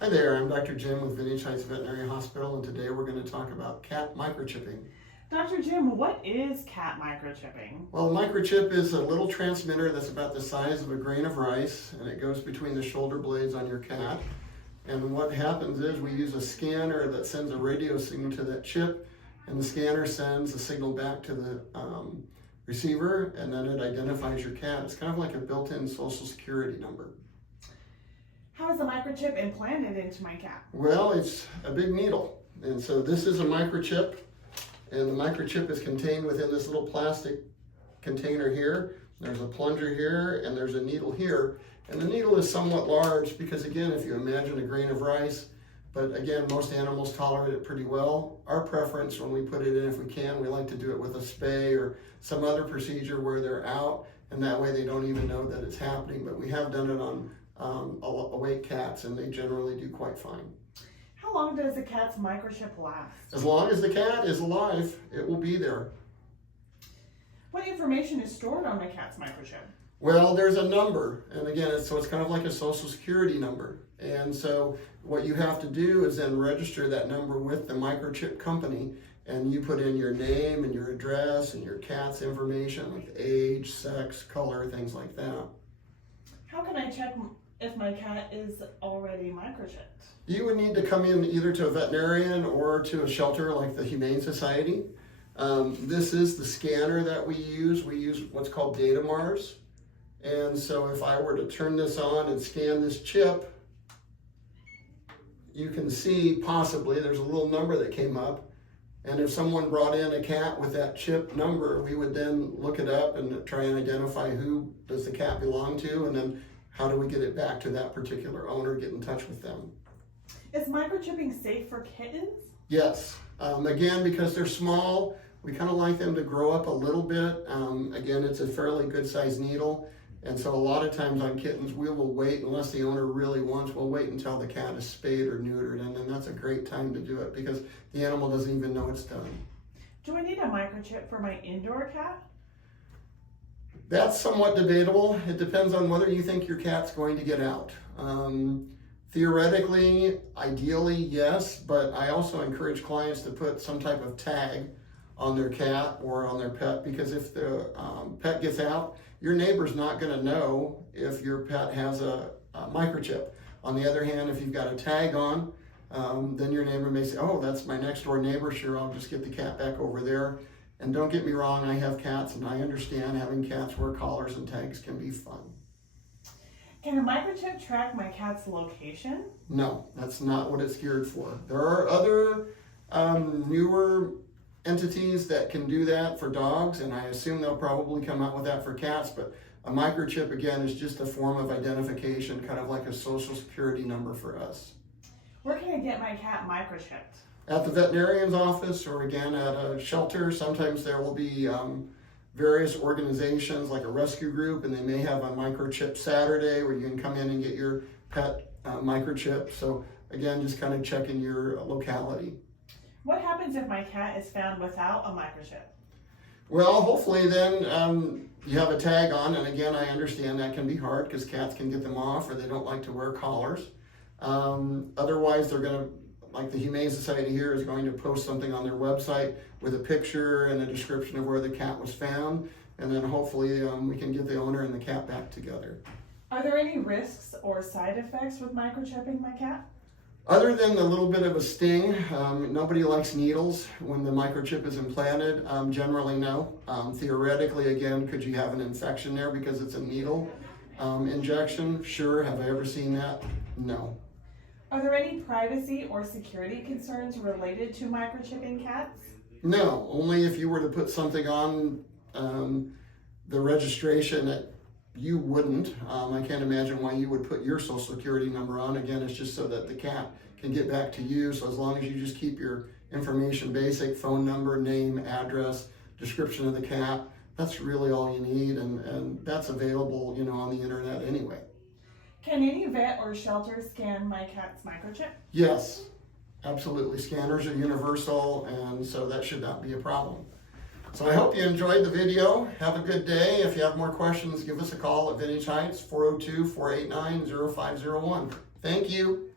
Hi there, I'm Dr. Jim with Vintage Heights Veterinary Hospital, and today we're going to talk about cat microchipping. Dr. Jim, what is cat microchipping? Well, a microchip is a little transmitter that's about the size of a grain of rice, and it goes between the shoulder blades on your cat. And what happens is we use a scanner that sends a radio signal to that chip, and the scanner sends a signal back to the receiver, and then it identifies your cat. It's kind of like a built-in social security number. How is the microchip implanted into my cat? Well, it's a big needle. And so this is a microchip, and the microchip is contained within this little plastic container here. There's a plunger here, and there's a needle here. And the needle is somewhat large because, again, if you imagine a grain of rice, but again, most animals tolerate it pretty well. Our preference when we put it in, if we can, we like to do it with a spay or some other procedure where they're out, and that way they don't even know that it's happening. But we have done it on awake cats, and they generally do quite fine. How long does a cat's microchip last? As long as the cat is alive, it will be there. What information is stored on my cat's microchip? Well, there's a number, and again, it's kind of like a social security number. And so what you have to do is then register that number with the microchip company, and you put in your name and your address and your cat's information, like age, sex, color, things like that. How can I check if my cat is already microchipped? You would need to come in either to a veterinarian or to a shelter like the Humane Society. This is the scanner that we use. We use what's called data Mars. And so if I were to turn this on and scan this chip, you can see possibly there's a little number that came up. And if someone brought in a cat with that chip number, we would then look it up and try and identify who does the cat belong to, and then how do we get it back to that particular owner, get in touch with them. Is microchipping safe for kittens? Yes. Again, because they're small, we kind of like them to grow up a little bit. Again, it's a fairly good sized needle. And so a lot of times on kittens, we will wait, unless the owner really wants, we'll wait until the cat is spayed or neutered, and then that's a great time to do it because the animal doesn't even know it's done. Do I need a microchip for my indoor cat? That's somewhat debatable. It depends on whether you think your cat's going to get out. Theoretically, ideally, yes, but I also encourage clients to put some type of tag on their cat or on their pet, because if the pet gets out, your neighbor's not going to know if your pet has a microchip. On the other hand, if you've got a tag on, then your neighbor may say, oh, that's my next door neighbor, sure, I'll just get the cat back over there. And don't get me wrong, I have cats, and I understand having cats wear collars and tags can be fun. Can a microchip track my cat's location? No, that's not what it's geared for. There are other newer entities that can do that for dogs, and I assume they'll probably come out with that for cats, but a microchip, again, is just a form of identification, kind of like a social security number for us. Where can I get my cat microchipped? At the veterinarian's office, or again at a shelter. Sometimes there will be various organizations like a rescue group, and they may have a microchip Saturday where you can come in and get your pet microchip. So again, just kind of checking your locality. What happens if my cat is found without a microchip? Well, hopefully then you have a tag on, and again, I understand that can be hard because cats can get them off or they don't like to wear collars. Otherwise, they're going to, like the Humane Society here is going to post something on their website with a picture and a description of where the cat was found, and then hopefully we can get the owner and the cat back together. Are there any risks or side effects with microchipping my cat? Other than the little bit of a sting, nobody likes needles when the microchip is implanted. Generally, no. Theoretically, again, could you have an infection there because it's a needle injection? Sure. Have I ever seen that? No. Are there any privacy or security concerns related to microchipping cats? No, only if you were to put something on the registration that you wouldn't. I can't imagine why you would put your social security number on. Again, it's just so that the cat can get back to you. So as long as you just keep your information basic, phone number, name, address, description of the cat, that's really all you need, and that's available, on the internet anyway. Can any vet or shelter scan my cat's microchip? Yes, absolutely. Scanners are universal, and so that should not be a problem. So I hope you enjoyed the video. Have a good day. If you have more questions, give us a call at Vintage Heights, 402-489-0501. Thank you.